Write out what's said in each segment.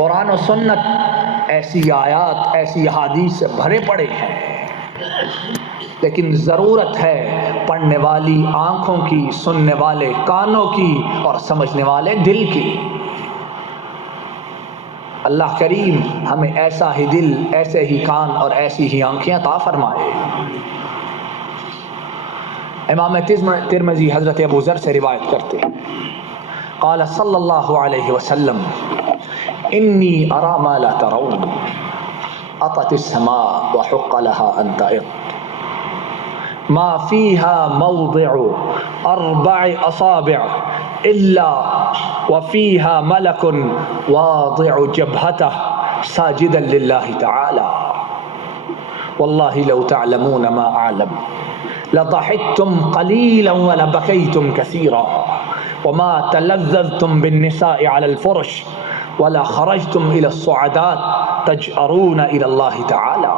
قرآن و سنت ایسی آیات ایسی احادیث سے بھرے پڑے ہیں، لیکن ضرورت ہے پڑھنے والی آنکھوں کی، سننے والے کانوں کی اور سمجھنے والے دل کی۔ اللہ کریم ہمیں ایسا ہی دل، ایسے ہی کان اور ایسی ہی آنکھیں عطا فرمائے۔ امام ترمذی حضرت ابو ذر سے روایت کرتے ہیں، قال صلی اللہ علیہ وسلم انی ارى ما لا ترون، اطت السماء وحق لها ان تئط ما فيها موضع 4 اصابع الا وفيها ملك واضع جبهته ساجدا لله تعالى والله لو تعلمون ما اعلم لضحكتم قليلا ولبكيتم كثيرا وما تلذذتم بالنساء على الفرش ولا خرجتم الى الصعدات تجأرون الى الله تعالى۔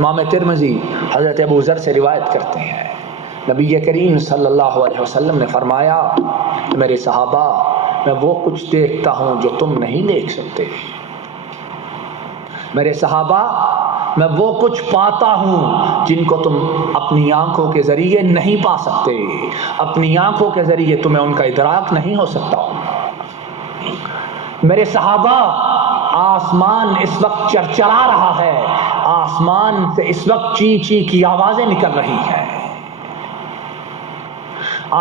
امام ترمذی حضرت ابو ذر سے روایت کرتے ہیں، نبی کریم صلی اللہ علیہ وسلم نے فرمایا کہ میرے صحابہ، میں وہ کچھ دیکھتا ہوں جو تم نہیں دیکھ سکتے، میرے صحابہ میں وہ کچھ پاتا ہوں جن کو تم اپنی آنکھوں کے ذریعے نہیں پا سکتے، اپنی آنکھوں کے ذریعے تمہیں ان کا ادراک نہیں ہو سکتا۔ میرے صحابہ، آسمان اس وقت چرچرا رہا ہے، آسمان سے اس وقت چی چی کی آوازیں نکل رہی ہیں،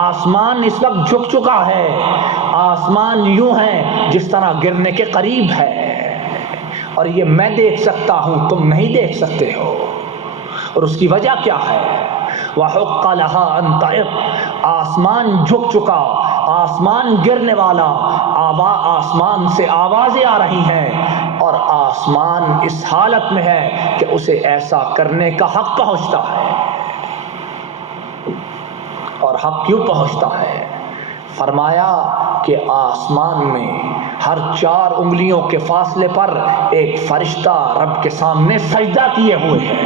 آسمان اس وقت جھک چکا ہے، آسمان یوں ہے جس طرح گرنے کے قریب ہے، اور یہ میں دیکھ سکتا ہوں، تم نہیں دیکھ سکتے ہو۔ اور اس کی وجہ کیا ہے؟ وَحُقَّ لَهَا أَن تَئِطَ، آسمان جھک چکا، آسمان گرنے والا، آسمان سے آوازیں آ رہی ہیں، اور آسمان اس حالت میں ہے کہ اسے ایسا کرنے کا حق پہنچتا ہے۔ اور حق کیوں پہنچتا ہے؟ فرمایا کہ آسمان میں ہر 4 انگلیوں کے فاصلے پر ایک فرشتہ رب کے سامنے سجدہ کیے ہوئے ہے۔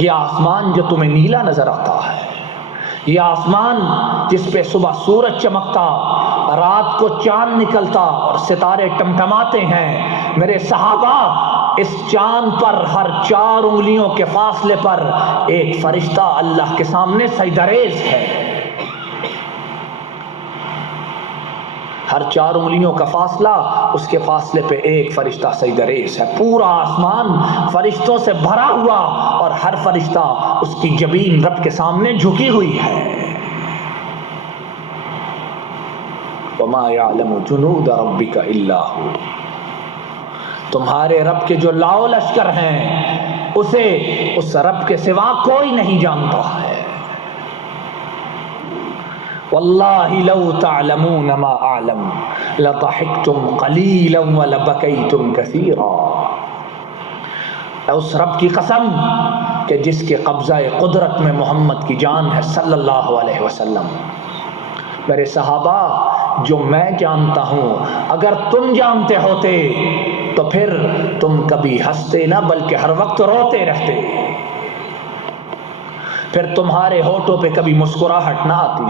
یہ آسمان جو تمہیں نیلا نظر آتا ہے، یہ آسمان جس پہ صبح سورج چمکتا، رات کو چاند نکلتا اور ستارے ٹمٹماتے ہیں، میرے صحابہ، اس چاند پر ہر 4 انگلیوں کے فاصلے پر ایک فرشتہ اللہ کے سامنے سجدہ ریز ہے۔ ہر 4 انگلیوں کا فاصلہ، اس کے فاصلے پہ ایک فرشتہ سجدہ ریز ہے۔ پورا آسمان فرشتوں سے بھرا ہوا، اور ہر فرشتہ اس کی جبین رب کے سامنے جھکی ہوئی ہے۔ وَمَا يَعْلَمُ جُنُودَ رَبِّكَ إِلَّا هُوَ، تمہارے رب کے جو لاؤ لشکر ہیں، اسے اس رب کے سوا کوئی نہیں جانتا ہے۔ واللہ لو تعلمون ما اعلم لضحکتم قلیلا ولبکیتم کثیرا، اس رب کی قسم کہ جس کے قبضہ قدرت میں محمد کی جان ہے صلی اللہ علیہ وسلم، میرے صحابہ، جو میں جانتا ہوں اگر تم جانتے ہوتے تو پھر تم کبھی ہنستے نہ بلکہ ہر وقت روتے رہتے، پھر تمہارے ہونٹوں پہ کبھی مسکراہٹ نہ آتی،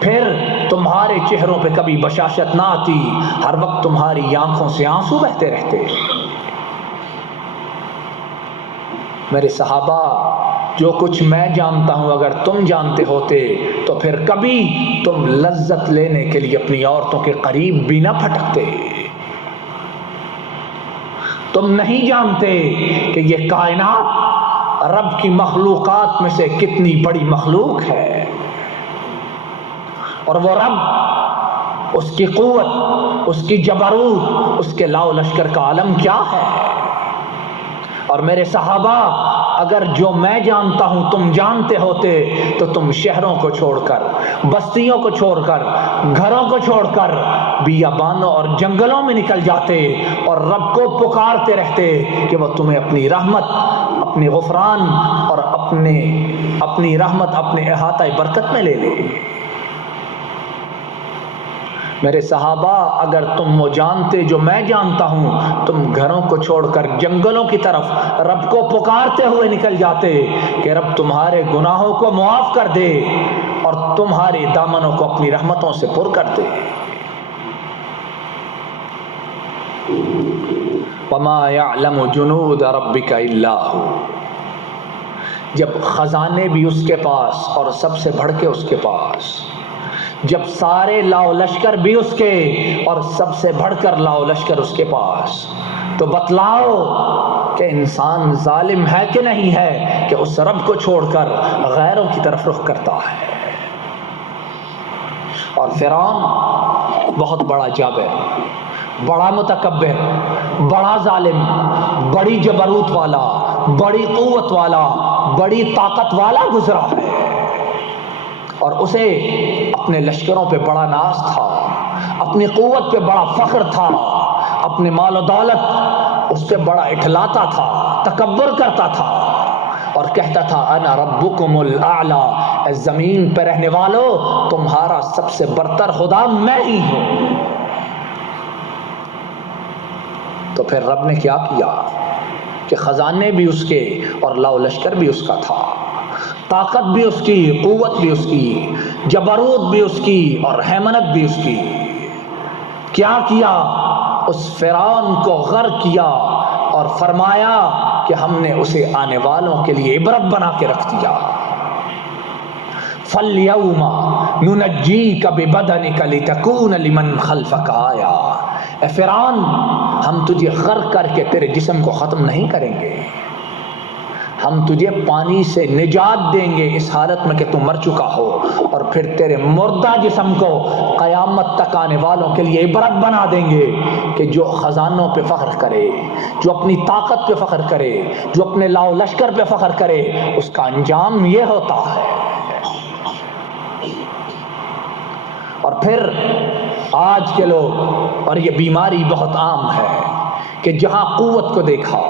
پھر تمہارے چہروں پہ کبھی بشاشت نہ آتی، ہر وقت تمہاری آنکھوں سے آنسو بہتے رہتے۔ میرے صحابہ، جو کچھ میں جانتا ہوں اگر تم جانتے ہوتے تو پھر کبھی تم لذت لینے کے لیے اپنی عورتوں کے قریب بھی نہ پھٹکتے۔ تم نہیں جانتے کہ یہ کائنات رب کی مخلوقات میں سے کتنی بڑی مخلوق ہے، اور وہ رب، اس کی قوت، اس کی جبروت، اس کے لاؤ لشکر کا عالم کیا ہے۔ اور میرے صحابہ، اگر جو میں جانتا ہوں تم جانتے ہوتے تو تم شہروں کو چھوڑ کر، بستیوں کو چھوڑ کر، گھروں کو چھوڑ کر بیابانوں اور جنگلوں میں نکل جاتے اور رب کو پکارتے رہتے کہ وہ تمہیں اپنی رحمت، اپنی غفران اور اپنی رحمت، اپنے احاطہ برکت میں لے لے۔ میرے صحابہ، اگر تم وہ جانتے جو میں جانتا ہوں، تم گھروں کو چھوڑ کر جنگلوں کی طرف رب کو پکارتے ہوئے نکل جاتے کہ رب تمہارے گناہوں کو معاف کر دے اور تمہارے دامنوں کو اپنی رحمتوں سے پر کر دے۔ وما يعلم جنود ربك الا هو، جب خزانے بھی اس کے پاس اور سب سے بڑھ کے اس کے پاس، جب سارے لاؤ لشکر بھی اس کے اور سب سے بڑھ کر لاؤ لشکر اس کے پاس، تو بتلاؤ کہ انسان ظالم ہے کہ نہیں ہے کہ اس رب کو چھوڑ کر غیروں کی طرف رخ کرتا ہے۔ اور فرعون بہت بڑا جابر، بڑا متکبر، بڑا ظالم، بڑی جبروت والا، بڑی قوت والا، بڑی طاقت والا گزرا ہے، اور اسے اپنے لشکروں پہ بڑا ناز تھا، اپنی قوت پہ بڑا فخر تھا، اپنے مال و دولت اس پہ بڑا اٹھلاتا تھا، تکبر کرتا تھا، اور کہتا تھا انا ربکم الاعلی، اے زمین پہ رہنے والوں تمہارا سب سے برتر خدا میں ہی ہوں۔ تو پھر رب نے کیا کیا کہ خزانے بھی اس کے اور لاؤ لشکر بھی اس کا تھا، طاقت بھی اس کی، قوت بھی اس کی، جبروت بھی اس کی اور ہیمنت بھی اس کی۔ کیا کیا؟ اس فرعون کو غرق کیا اور فرمایا کہ ہم نے اسے آنے والوں کے لیے عبرت بنا کے رکھ دیا۔ فَالْيَوْمَ نُنَجِّيكَ بِبَدَنِكَ لِتَكُونَ لِمَنْ خَلْفَكَ آیَةً، اے فرعون ہم تجھے غرق کر کے تیرے جسم کو ختم نہیں کریں گے، ہم تجھے پانی سے نجات دیں گے اس حالت میں کہ تم مر چکا ہو، اور پھر تیرے مردہ جسم کو قیامت تک آنے والوں کے لیے عبرت بنا دیں گے کہ جو خزانوں پہ فخر کرے، جو اپنی طاقت پہ فخر کرے، جو اپنے لاؤ لشکر پہ فخر کرے، اس کا انجام یہ ہوتا ہے۔ اور پھر آج کے لوگ، اور یہ بیماری بہت عام ہے، کہ جہاں قوت کو دیکھا،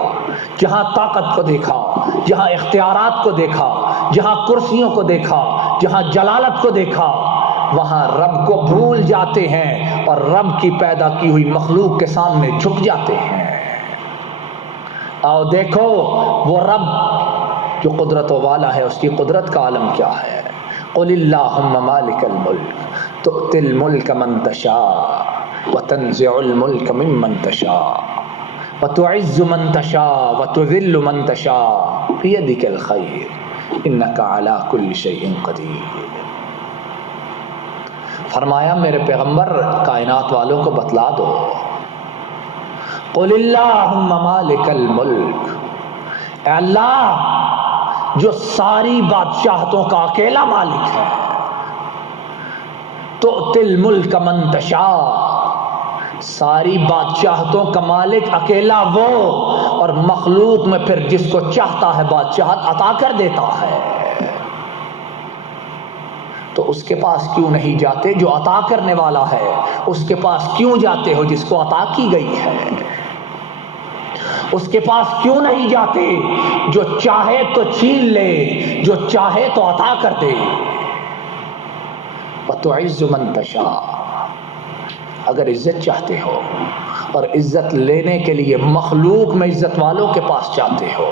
جہاں طاقت کو دیکھا، جہاں اختیارات کو دیکھا، جہاں کرسیوں کو دیکھا، جہاں جلالت کو دیکھا، وہاں رب کو بھول جاتے ہیں اور رب کی پیدا کی ہوئی مخلوق کے سامنے جھک جاتے ہیں۔ آؤ دیکھو وہ رب جو قدرت والا ہے، اس کی قدرت کا عالم کیا ہے۔ قل اللہم مالک الملک تؤتی الملک من تشاء وتنزع الملک ممن تشاء وتعز من تشاء وتذل من تشاء بیدک الخیر انک علی کل شیء قدیر۔ فرمایا میرے پیغمبر کائنات والوں کو بتلا دو، قل اللہم مالک الملک، اے اللہ جو ساری بادشاہتوں کا اکیلا مالک ہے، تؤتی الملک من تشاء، ساری بادشاہتوں کا مالک اکیلا وہ، اور مخلوق میں پھر جس کو چاہتا ہے بادشاہت عطا کر دیتا ہے۔ تو اس کے پاس کیوں نہیں جاتے جو عطا کرنے والا ہے؟ اس کے پاس کیوں جاتے ہو جس کو عطا کی گئی ہے؟ اس کے پاس کیوں نہیں جاتے جو چاہے تو چھین لے، جو چاہے تو عطا کر دے؟ وَتُعِزُّ مَن تَشَاءُ، اگر عزت چاہتے ہو اور عزت لینے کے لیے مخلوق میں عزت والوں کے پاس جاتے ہو،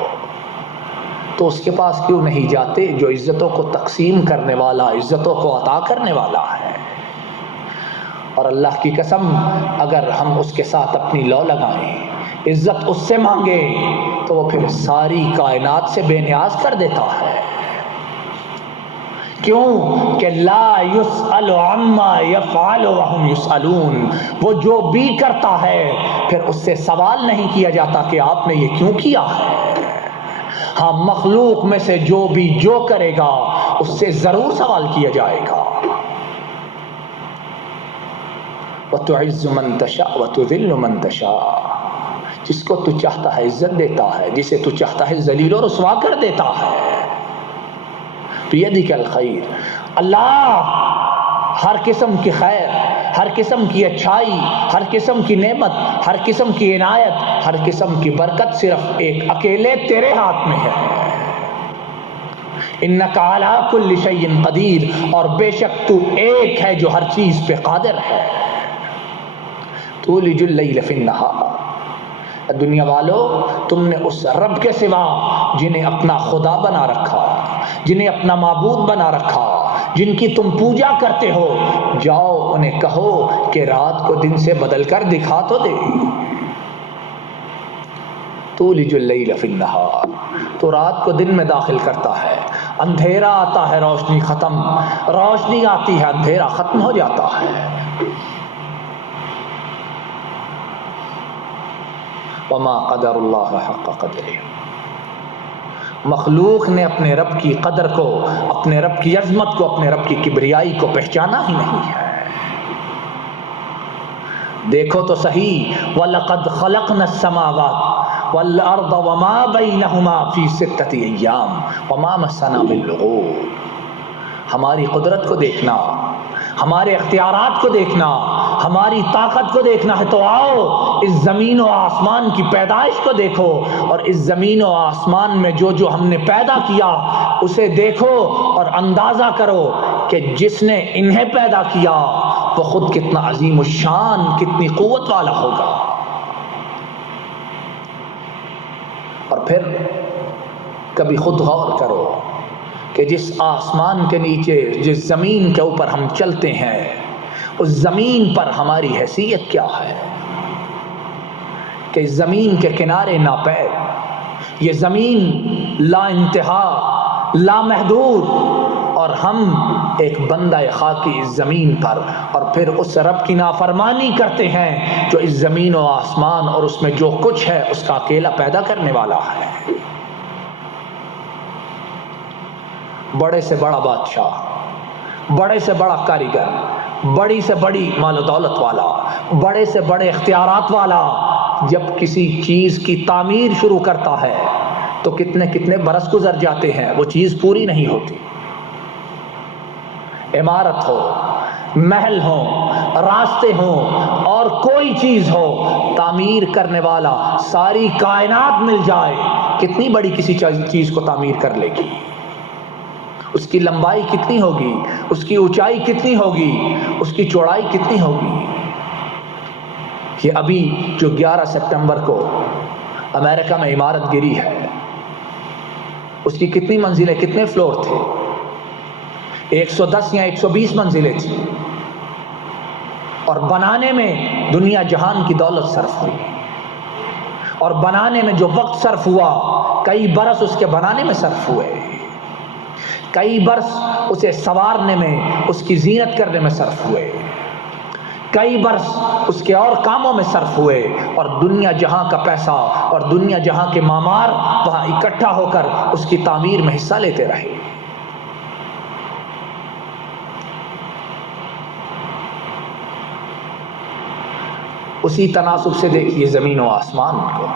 تو اس کے پاس کیوں نہیں جاتے جو عزتوں کو تقسیم کرنے والا، عزتوں کو عطا کرنے والا ہے؟ اور اللہ کی قسم اگر ہم اس کے ساتھ اپنی لو لگائیں، عزت اس سے مانگے، تو وہ پھر ساری کائنات سے بے نیاز کر دیتا ہے۔ کیوں کہ لا یسأل عما یفعل وہم یسألون، وہ جو بھی کرتا ہے پھر اس سے سوال نہیں کیا جاتا کہ آپ نے یہ کیوں کیا ہے۔ ہاں مخلوق میں سے جو بھی جو کرے گا اس سے ضرور سوال کیا جائے گا۔ وَتُعِزُّ مَن تَشَاءُ وَتُذِلُّ مَن تَشَاءُ، جس کو تو چاہتا ہے عزت دیتا ہے، جسے تو چاہتا ہے ذلیل و رسوا کر دیتا ہے۔ بیدک الخیر، اللہ ہر قسم کی خیر، ہر قسم کی اچھائی، ہر قسم کی نعمت، ہر قسم کی عنایت، ہر قسم کی برکت صرف ایک اکیلے تیرے ہاتھ میں ہے۔ انک علی کل شیء قدیر، اور بے شک تو ایک ہے جو ہر چیز پہ قادر ہے۔ تولج اللیل فی النہار، دنیا والو تم نے اس رب کے سوا جنہیں اپنا خدا بنا رکھا، جنہیں اپنا معبود بنا رکھا، جن کی تم پوجا کرتے ہو، جاؤ انہیں کہو کہ رات کو دن سے بدل کر دکھا تو دے۔ تولج اللیل فی النہار، تو رات کو دن میں داخل کرتا ہے، اندھیرا آتا ہے روشنی ختم، روشنی آتی ہے اندھیرا ختم ہو جاتا ہے۔ وما قدر اللہ حق قدرہ، مخلوق نے اپنے رب کی قدر کو، اپنے رب کی عظمت کو، اپنے رب کی کبریائی کو پہچانا ہی نہیں ہے۔ دیکھو تو صحیح، وَلَقَدْ خَلَقْنَا السَّمَاوَاتِ وَالْأَرْضَ وَمَا بَيْنَهُمَا فِي سِتَّةِ أَيَّامٍ وَمَا مَسَّنَا مِن لُغُوبٍ، ہماری قدرت کو دیکھنا، ہمارے اختیارات کو دیکھنا، ہماری طاقت کو دیکھنا ہے تو آؤ اس زمین و آسمان کی پیدائش کو دیکھو، اور اس زمین و آسمان میں جو جو ہم نے پیدا کیا اسے دیکھو اور اندازہ کرو کہ جس نے انہیں پیدا کیا وہ خود کتنا عظیم الشان، کتنی قوت والا ہوگا۔ اور پھر کبھی خود غور کرو کہ جس آسمان کے نیچے، جس زمین کے اوپر ہم چلتے ہیں، اس زمین پر ہماری حیثیت کیا ہے کہ اس زمین کے کنارے ناپید، یہ زمین لا انتہا، لا محدود، اور ہم ایک بندہ خاکی اس زمین پر، اور پھر اس رب کی نافرمانی کرتے ہیں جو اس زمین و آسمان اور اس میں جو کچھ ہے اس کا اکیلا پیدا کرنے والا ہے۔ بڑے سے بڑا بادشاہ، بڑے سے بڑا کاریگر، بڑی سے بڑی مال و دولت والا، بڑے سے بڑے اختیارات والا جب کسی چیز کی تعمیر شروع کرتا ہے تو کتنے کتنے برس گزر جاتے ہیں، وہ چیز پوری نہیں ہوتی۔ عمارت ہو، محل ہو، راستے ہوں اور کوئی چیز ہو، تعمیر کرنے والا ساری کائنات مل جائے، کتنی بڑی کسی چیز کو تعمیر کر لے گی، اس کی لمبائی کتنی ہوگی، اس کی اونچائی کتنی ہوگی، اس کی چوڑائی کتنی ہوگی۔ یہ ابھی جو 11 سپٹمبر کو امریکہ میں عمارت گری ہے، اس کی کتنی منزلیں، کتنے فلور تھے؟ 110 یا 120 منزلیں تھیں، اور بنانے میں دنیا جہان کی دولت صرف ہوئی، اور بنانے میں جو وقت صرف ہوا، کئی برس اس کے بنانے میں صرف ہوئے، کئی برس اسے سنوارنے میں، اس کی زینت کرنے میں صرف ہوئے، کئی برس اس کے اور کاموں میں صرف ہوئے، اور دنیا جہاں کا پیسہ اور دنیا جہاں کے معمار وہاں اکٹھا ہو کر اس کی تعمیر میں حصہ لیتے رہے۔ اسی تناسب سے دیکھیے زمین و آسمان کو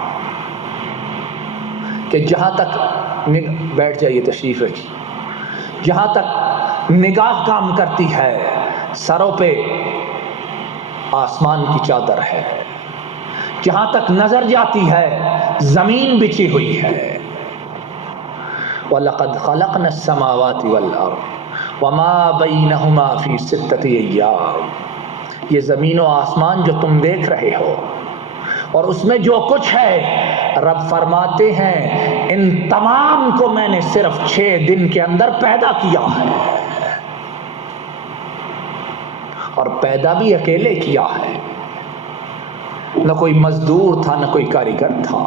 کہ جہاں تک بیٹھ جائیے، تشریف رکھیے، جہاں تک نگاہ کام کرتی ہے سروں پہ آسمان کی چادر ہے، جہاں تک نظر جاتی ہے زمین بچھی ہوئی ہے۔ وَلَقَدْ خَلَقْنَا السَّمَاوَاتِ وَالْأَرْضَ وَمَا بَيْنَهُمَا فِي سِتَّةِ أَيَّامٍ، یہ زمین و آسمان جو تم دیکھ رہے ہو اور اس میں جو کچھ ہے، رب فرماتے ہیں ان تمام کو میں نے صرف 6 دن کے اندر پیدا کیا ہے، اور پیدا بھی اکیلے کیا ہے، نہ کوئی مزدور تھا، نہ کوئی کاریگر تھا،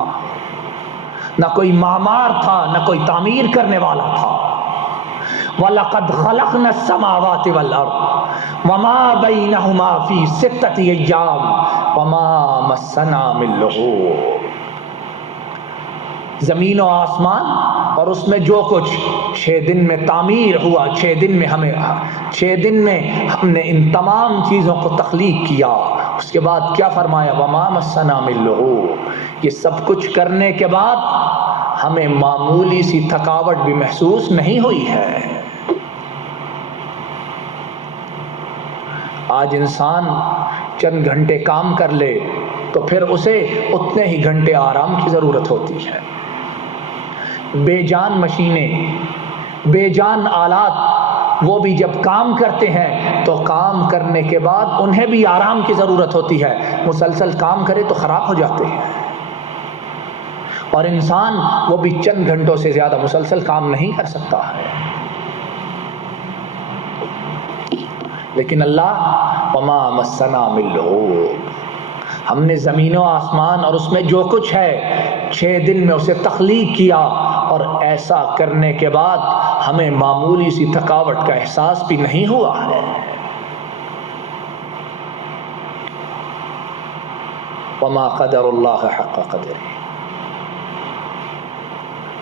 نہ کوئی معمار تھا، نہ کوئی تعمیر کرنے والا تھا۔ وَلَقَدْ خَلَقْنَا السَّمَاوَاتِ وَالْأَرْضَ وَمَا بَيْنَهُمَا فِي 6 أَيَّامٍ وَمَا مَسَّنَا مِن لُغُوبٍ، زمین و آسمان اور اس میں جو کچھ 6 دن میں تعمیر ہوا، 6 دن میں ہم نے ان تمام چیزوں کو تخلیق کیا۔ اس کے بعد کیا فرمایا؟ وَمَا مَسَّنَا مِن لُغُوبٍ، یہ سب کچھ کرنے کے بعد ہمیں معمولی سی تھکاوٹ بھی محسوس نہیں ہوئی ہے۔ آج انسان چند گھنٹے کام کر لے تو پھر اسے اتنے ہی گھنٹے آرام کی ضرورت ہوتی ہے۔ بے جان مشینیں، بے جان آلات، وہ بھی جب کام کرتے ہیں تو کام کرنے کے بعد انہیں بھی آرام کی ضرورت ہوتی ہے، مسلسل کام کرے تو خراب ہو جاتے ہیں، اور انسان وہ بھی چند گھنٹوں سے زیادہ مسلسل کام نہیں کر سکتا ہے۔ لیکن اللہ وما مسنا من لغوب، ہم نے زمین و آسمان اور اس میں جو کچھ ہے 6 دن میں اسے تخلیق کیا، اور ایسا کرنے کے بعد ہمیں معمولی سی تھکاوٹ کا احساس بھی نہیں ہوا ہے۔ وما قدر اللہ حق قدرہ،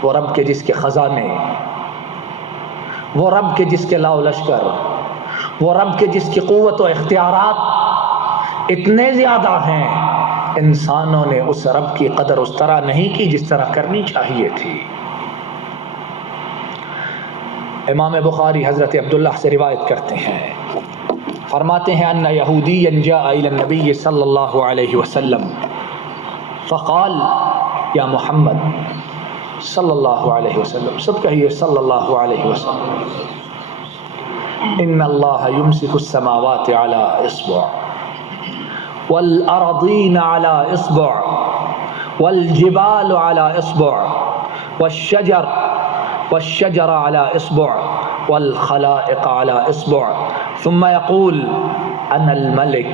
وہ رب کے جس کے خزانے، وہ رب کے جس کے لا و لشکر، وہ رب کے جس کی قوت و اختیارات اتنے زیادہ ہیں، انسانوں نے اس رب کی قدر اس طرح نہیں کی جس طرح کرنی چاہیے تھی۔ امام بخاری حضرت عبداللہ سے روایت کرتے ہیں، فرماتے ہیں ان یہودیا جاء الی النبی صلی اللہ علیہ وسلم فقال یا محمد صلی اللہ علیہ وسلم، سب کہیے صلی اللہ علیہ وسلم، ان اللہ یمسک السماوات علی اصبع والارضین علی اصبع والجبال علی اصبع والشجر على اصبع والخلائق على اصبع ثم يقول انا الملك،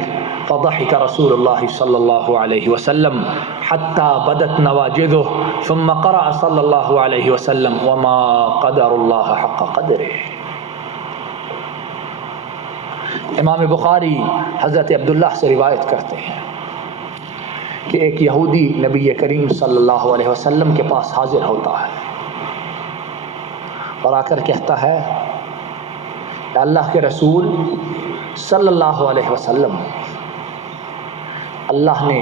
فضحك رسول الله صلى الله عليه وسلم حتى بدت نواجذه ثم قرأ صلى الله عليه وسلم وما قدر الله حق قدره۔ امام بخاری حضرت عبداللہ سے روایت کرتے ہیں کہ ایک یہودی نبی کریم صلی اللہ علیہ وسلم کے پاس حاضر ہوتا ہے اور آ کر کہتا ہے کہ اللہ کے رسول صلی اللہ علیہ وسلم، اللہ نے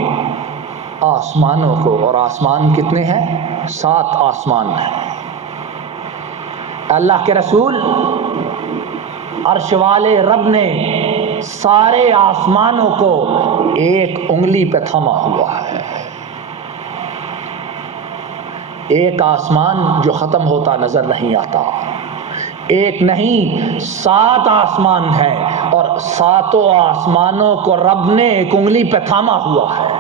آسمانوں کو، اور آسمان کتنے ہیں؟ 7 آسمان ہیں، اللہ کے رسول عرش والے رب نے سارے آسمانوں کو ایک انگلی پہ تھما ہوا ہے۔ ایک آسمان جو ختم ہوتا نظر نہیں آتا، ایک نہیں 7 آسمان ہیں، اور 7 آسمانوں کو رب نے ایک انگلی پہ تھاما ہوا ہے۔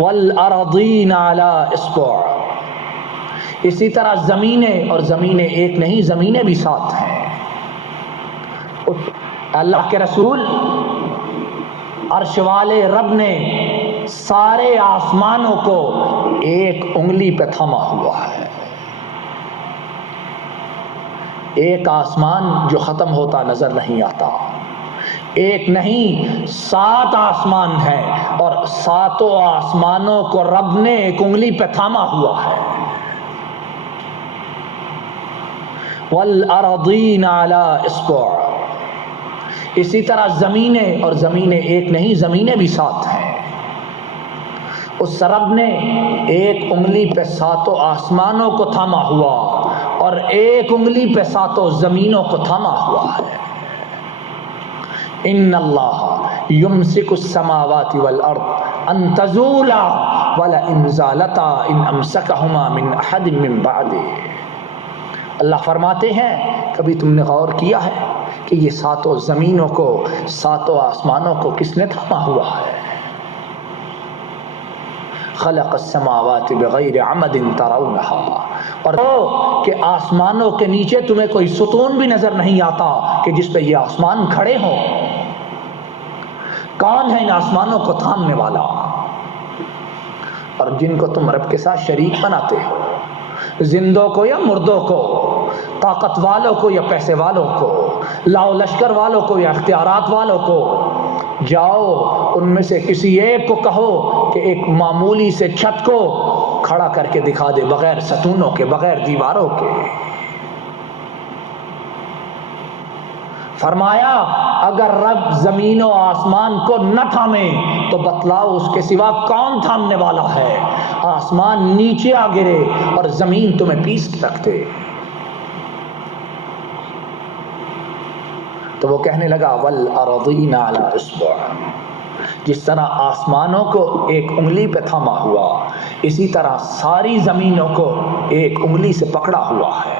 والارضین علی اصبع، اسی طرح زمینیں، اور زمینیں ایک نہیں، زمینیں بھی 7 ہیں۔ اللہ کے رسول عرش والے رب نے سارے آسمانوں کو ایک انگلی پہ تھما ہوا ہے۔ ایک آسمان جو ختم ہوتا نظر نہیں آتا، ایک نہیں 7 آسمان ہیں، اور 7 آسمانوں کو رب نے ایک انگلی پہ تھاما ہوا ہے۔ والارضین علی اصبع، اسی طرح زمینیں، اور زمینیں ایک نہیں، زمینیں بھی 7 ہیں۔ اس رب نے ایک انگلی پہ 7 آسمانوں کو تھاما ہوا، اور ایک انگلی پہ 7 زمینوں کو تھاما ہوا ہے۔ ان اللہ یمسک السماوات والارض ان تزولا ولئن زالتا ان امسکہما من احد من بعدہ۔ اللہ فرماتے ہیں، کبھی تم نے غور کیا ہے کہ یہ 7 زمینوں کو، 7 آسمانوں کو کس نے تھاما ہوا ہے؟ خلق السماوات بغیر عمد ترونها، اور کہ آسمانوں کے نیچے تمہیں کوئی ستون بھی نظر نہیں آتا کہ جس پہ یہ آسمان کھڑے ہوں۔ کون ہے ان آسمانوں کو تھامنے والا؟ اور جن کو تم رب کے ساتھ شریک بناتے ہو، زندوں کو یا مردوں کو، طاقت والوں کو یا پیسے والوں کو، لاؤ لشکر والوں کو یا اختیارات والوں کو، جاؤ ان میں سے کسی ایک کو کہو کہ ایک معمولی سے چھت کو کھڑا کر کے دکھا دے، بغیر ستونوں کے، بغیر دیواروں کے۔ فرمایا اگر رب زمین و آسمان کو نہ تھامے تو بتلاؤ اس کے سوا کون تھامنے والا ہے؟ آسمان نیچے آ گرے اور زمین تمہیں پیس رکھ دے۔ تو وہ کہنے لگا والارضین علی اصبع، جس طرح آسمانوں کو ایک انگلی پہ تھاما ہوا، اسی طرح ساری زمینوں کو ایک انگلی سے پکڑا ہوا ہے۔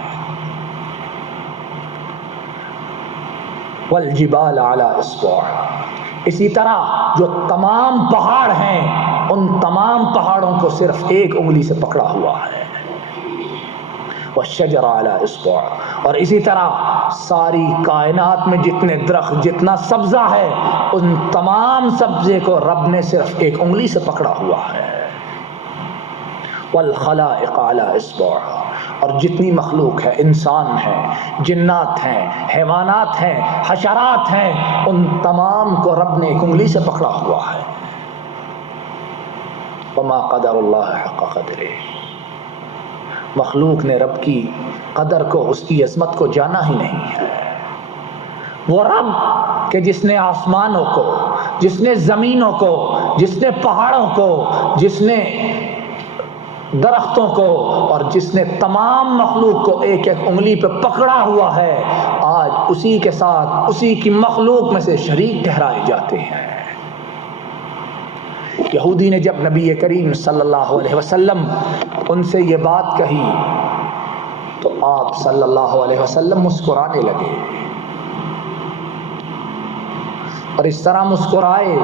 والجبال علی اصبع، اسی طرح جو تمام پہاڑ ہیں ان تمام پہاڑوں کو صرف ایک انگلی سے پکڑا ہوا ہے۔ والشجر علی اصبع، اور اسی طرح ساری کائنات میں جتنے درخت، جتنا سبزہ ہے، ان تمام سبزے کو رب نے صرف ایک انگلی سے پکڑا ہوا ہے. والخلائق علی اصبع، اور جتنی مخلوق ہے، انسان ہیں، جنات ہیں، حیوانات ہیں، حشرات ہیں، ان تمام کو رب نے ایک انگلی سے پکڑا ہوا ہے. وما قدر اللہ حق قدرہ، مخلوق نے رب کی قدر کو، اس کی عظمت کو جانا ہی نہیں ہے. وہ رب کہ جس نے آسمانوں کو، جس نے زمینوں کو، جس نے پہاڑوں کو، جس نے درختوں کو، اور جس نے تمام مخلوق کو ایک ایک انگلی پہ پکڑا ہوا ہے، آج اسی کے ساتھ اسی کی مخلوق میں سے شریک ٹھہرائے جاتے ہیں. یہودی نے جب نبی کریم صلی اللہ علیہ وسلم ان سے یہ بات کہی تو آپ صلی اللہ علیہ وسلم مسکرانے لگے، اور اس طرح مسکرائے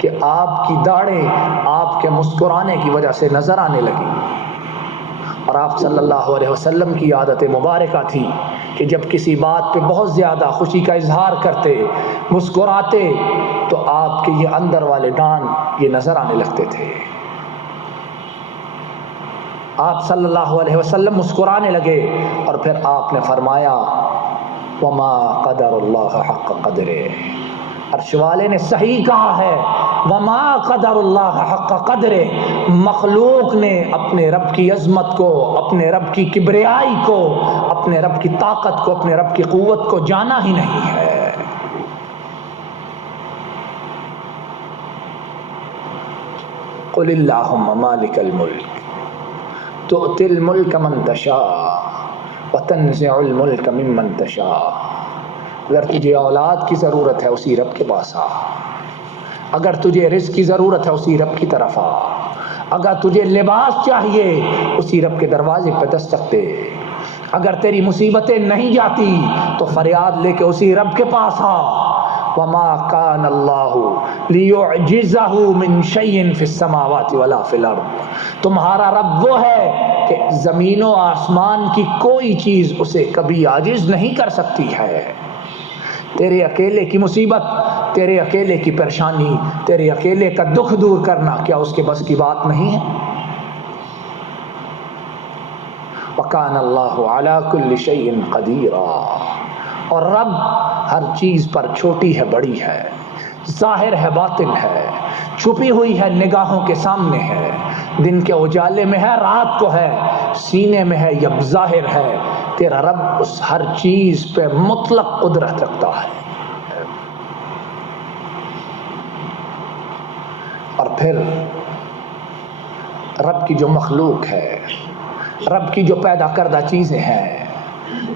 کہ آپ کی داڑھیں آپ کے مسکرانے کی وجہ سے نظر آنے لگی. اور آپ صلی اللہ علیہ وسلم کی عادت مبارکہ تھی کہ جب کسی بات پہ بہت زیادہ خوشی کا اظہار کرتے، مسکراتے، تو آپ کے یہ اندر والے دانت یہ نظر آنے لگتے تھے. آپ صلی اللہ علیہ وسلم مسکرانے لگے، اور پھر آپ نے فرمایا وما قدر اللہ حق قدرہ. عرش والے نے صحیح کہا ہے، وما قدر اللہ حق قدرہ. مخلوق نے اپنے رب کی عظمت کو، اپنے رب کی کبریائی کو، اپنے رب کی طاقت کو، اپنے رب کی قوت کو جانا ہی نہیں ہے. قل اللہم مالک الملک تؤتی الملک من تشاء وتنزع الملک ممن تشاء. اگر تجھے اولاد کی ضرورت ہے اسی رب کے پاس آ، اگر تجھے رزق کی ضرورت ہے اسی رب کی طرف آ، اگر تجھے لباس چاہیے اسی رب کے دروازے پہ دستک دے، اگر تیری مصیبتیں نہیں جاتی تو فریاد لے کے اسی رب کے پاس آ. وما كان اللہ لیعجزہ من شیء فی السماوات ولا فی الارض. تمہارا رب وہ ہے کہ زمین و آسمان کی کوئی چیز اسے کبھی عاجز نہیں کر سکتی ہے. تیرے اکیلے کی مصیبت، تیرے اکیلے کی پریشانی، تیرے اکیلے کا دکھ دور کرنا کیا اس کے بس کی بات نہیں ہے؟ وَكَانَ اللَّهُ عَلَى كُلِّ شَيْءٍ قَدِيرًا. اور رب ہر چیز پر چھوٹی ہے، بڑی ہے، ظاہر ہے، باطن ہے، چھپی ہوئی ہے، نگاہوں کے سامنے ہے، دن کے اجالے میں ہے، رات کو ہے، سینے میں ہے یا ظاہر ہے. تیرا رب اس ہر چیز پہ مطلق قدرت رکھتا ہے. اور پھر رب کی جو مخلوق ہے، رب کی جو پیدا کردہ چیزیں ہیں،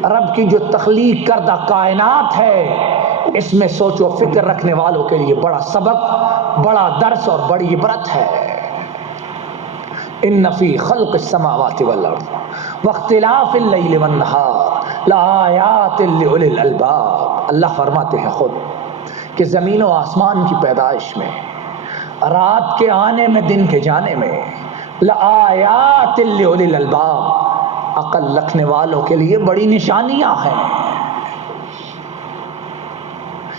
رب کی جو تخلیق کردہ کائنات ہے، اس میں سوچ و فکر رکھنے والوں کے لیے بڑا سبق، بڑا درس اور بڑی عبرت ہے. ان فی خلق السماوات والارض واختلاف اللیل والنہار لآیات لأولی الالباب. اللہ فرماتے ہیں خود کہ زمین و آسمان کی پیدائش میں، رات کے آنے میں، دن کے جانے میں، لآیات لأولی الالباب، عقل رکھنے والوں کے لیے بڑی نشانیاں ہیں.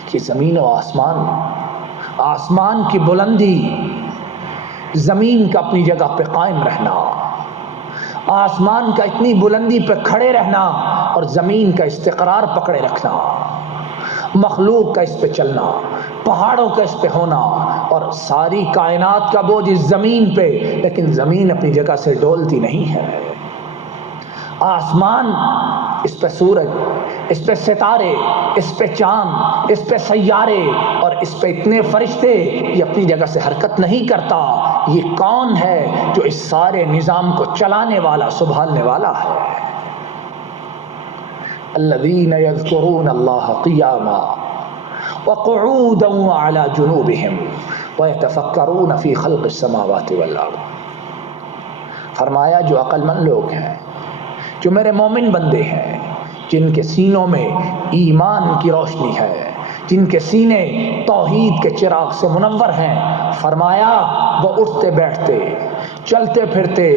کہ زمین و آسمان، آسمان کی بلندی، زمین کا اپنی جگہ پہ قائم رہنا، آسمان کا اتنی بلندی پہ کھڑے رہنا اور زمین کا استقرار پکڑے رکھنا، مخلوق کا اس پہ چلنا، پہاڑوں کا اس پہ ہونا، اور ساری کائنات کا بوجھ اس زمین پہ، لیکن زمین اپنی جگہ سے ڈولتی نہیں ہے. آسمان، اس پہ سورج، اس پہ ستارے، اس پہ چاند، اس پہ سیارے، اور اس پہ اتنے فرشتے، یہ اپنی جگہ سے حرکت نہیں کرتا. یہ کون ہے جو اس سارے نظام کو چلانے والا، سنبھالنے والا ہے؟ الذین یذکرون اللہ قیاما وقعودا وعلی جنوبہم ویتفکرون فی خلق السماوات والارض. فرمایا جو عقل مند لوگ ہیں، جو میرے مومن بندے ہیں، جن کے سینوں میں ایمان کی روشنی ہے، جن کے سینے توحید کے چراغ سے منور ہیں، فرمایا وہ اٹھتے بیٹھتے، چلتے پھرتے،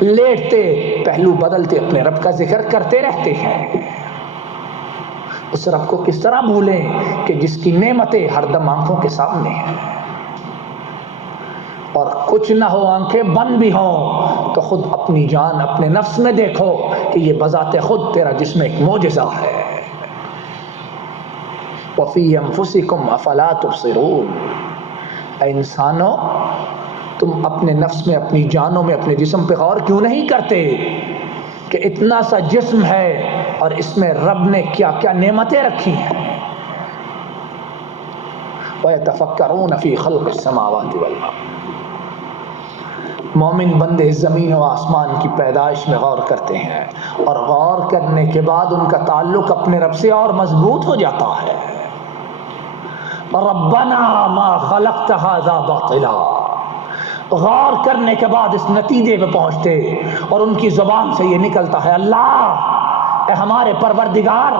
لیٹتے، پہلو بدلتے اپنے رب کا ذکر کرتے رہتے ہیں. اس رب کو کس طرح بھولیں کہ جس کی نعمتیں ہر دم آنکھوں کے سامنے ہیں، اور کچھ نہ ہو، آنکھیں بند بھی ہوں، تو خود اپنی جان اپنے نفس میں دیکھو کہ یہ بذات خود تیرا جسم ایک معجزہ ہے۔ وَفِي أَنفُسِكُمْ أَفَلَا تُبْصِرُونَ، اے انسانوں تم اپنے نفس میں، اپنی جانوں میں، اپنے جسم پہ غور کیوں نہیں کرتے کہ اتنا سا جسم ہے اور اس میں رب نے کیا کیا نعمتیں رکھی ہیں۔ وَيَتَفَكَّرُونَ فِي خَلْقِ السَّمَاوَاتِ وَالْأَرْضِ، مومن بندے زمین و آسمان کی پیدائش میں غور کرتے ہیں، اور غور کرنے کے بعد ان کا تعلق اپنے رب سے اور مضبوط ہو جاتا ہے۔ ربنا ما خلقت هذا باطلا، غور کرنے کے بعد اس نتیجے پہ پہنچتے اور ان کی زبان سے یہ نکلتا ہے، اللہ اے ہمارے پروردگار،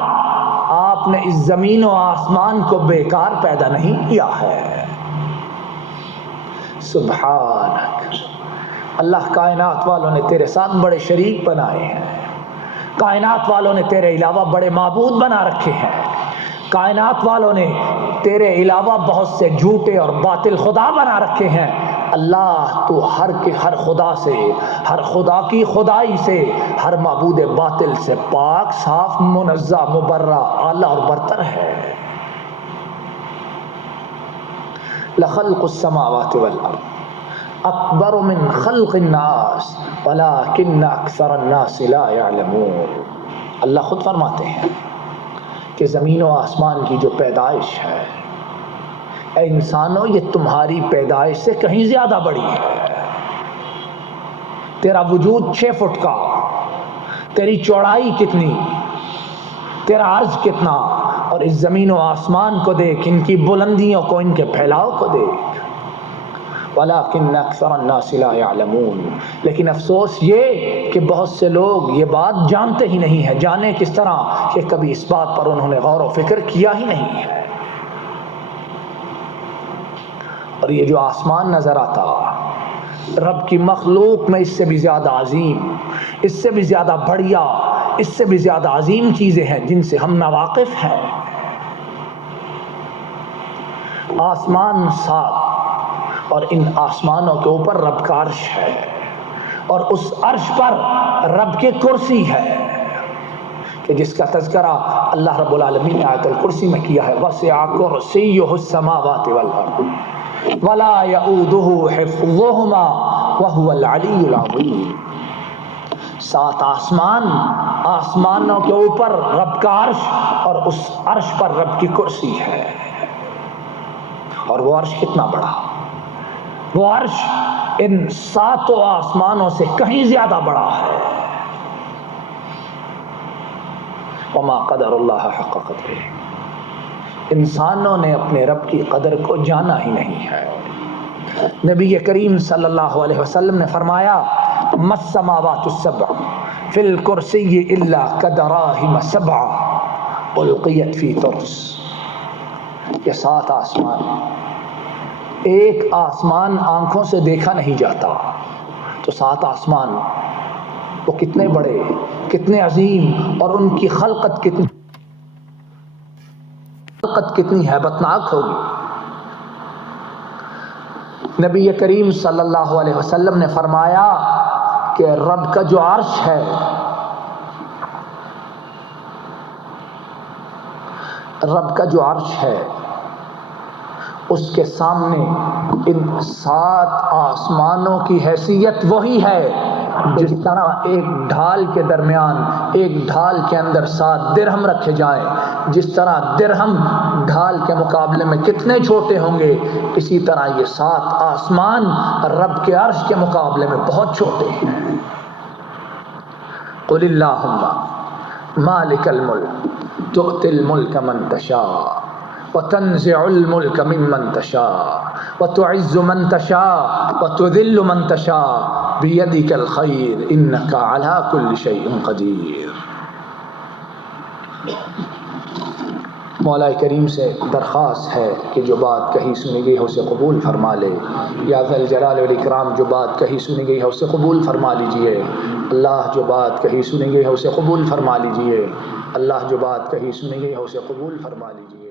آپ نے اس زمین و آسمان کو بیکار پیدا نہیں کیا ہے۔ سبحانک، اللہ کائنات والوں نے تیرے ساتھ بڑے شریک بنائے ہیں، کائنات والوں نے تیرے علاوہ بڑے معبود بنا رکھے ہیں، کائنات والوں نے تیرے علاوہ بہت سے جھوٹے اور باطل خدا بنا رکھے ہیں۔ اللہ تو ہر کے ہر خدا سے، ہر خدا کی خدائی سے، ہر معبود باطل سے پاک، صاف، منزہ، مبرہ، اعلیٰ اور برتر ہے۔ لخلق السماوات والارض اکبر من خلق الناس ولکن اکثر الناس لا يعلمون، اللہ خود فرماتے ہیں کہ زمین و آسمان کی جو پیدائش ہے، اے انسانوں یہ تمہاری پیدائش سے کہیں زیادہ بڑی ہے۔ تیرا وجود 6 فٹ کا، تیری چوڑائی کتنی، تیرا عرض کتنا، اور اس زمین و آسمان کو دیکھ، ان کی بلندیوں کو، ان کے پھیلاؤ کو دیکھ۔ وَلَكِنَّ أَكْثَرَ النَّاسِ لَا يَعْلَمُونَ، لیکن افسوس یہ کہ بہت سے لوگ یہ بات جانتے ہی نہیں ہیں۔ جانے کس طرح کہ کبھی اس بات پر انہوں نے غور و فکر کیا ہی نہیں ہے۔ اور یہ جو آسمان نظر آتا رب کی مخلوق میں اس سے بھی زیادہ عظیم، اس سے بھی زیادہ بڑھیا، اس سے بھی زیادہ عظیم چیزیں ہیں جن سے ہم ناواقف ہیں۔ آسمان 7 اور ان آسمانوں کے اوپر رب کا عرش ہے، اور اس عرش پر رب کی کرسی ہے کہ جس کا تذکرہ اللہ رب العالمین نے آیت الکرسی میں کیا ہے، وَسِعَ كُرْسِيُّهُ السَّمَاوَاتِ وَالْأَرْضِ وَلَا يَئُودُهُ حِفْظُهُمَا وَهُوَ الْعَلِيُّ الْعَظِيمُ۔ 7 آسمان، آسمانوں کے اوپر رب کا عرش، اور اس عرش پر رب کی کرسی ہے۔ اور وہ عرش کتنا بڑا، وہ عرش ان 7 آسمانوں سے کہیں زیادہ بڑا ہے۔ وما قدر اللہ حق قدرہ، انسانوں نے اپنے رب کی قدر کو جانا ہی نہیں ہے۔ نبی کریم صلی اللہ علیہ وسلم نے فرمایا، ما السماوات السبع فی الکرسی الا کدراہم 7 القیت فی ترس۔ یہ 7 آسمان، ایک آسمان آنکھوں سے دیکھا نہیں جاتا، تو 7 آسمان وہ کتنے بڑے، کتنے عظیم، اور ان کی خلقت کتنی ہیبتناک ہوگی۔ نبی کریم صلی اللہ علیہ وسلم نے فرمایا کہ رب کا جو عرش ہے، رب کا جو عرش ہے اس کے سامنے ان 7 آسمانوں کی حیثیت وہی ہے جس طرح ایک ڈھال کے درمیان، ایک ڈھال کے اندر 7 درہم رکھے جائیں، جس طرح درہم ڈھال کے مقابلے میں کتنے چھوٹے ہوں گے، اسی طرح یہ 7 آسمان رب کے عرش کے مقابلے میں بہت چھوٹے ہیں۔ قل اللہم مالک الملک تؤتی الملک من تشاء وتنزع الملك ممن تشاء وتعز من تشاء وتذل من تشاء بيدك الخير إنك على كل شيء قدير۔ مولا کریم سے درخواست ہے کہ جو بات کہی سنی گئی ہے اسے قبول فرما لے، یا ذا الجلال والاکرام جو بات کہی سنی گئی ہے اسے قبول فرما لیجئے۔ اللہ جو بات کہی سنی گئی ہے اسے قبول فرما لیجئے۔ اللہ جو بات کہی سنی ہے اسے قبول فرما لیجیے.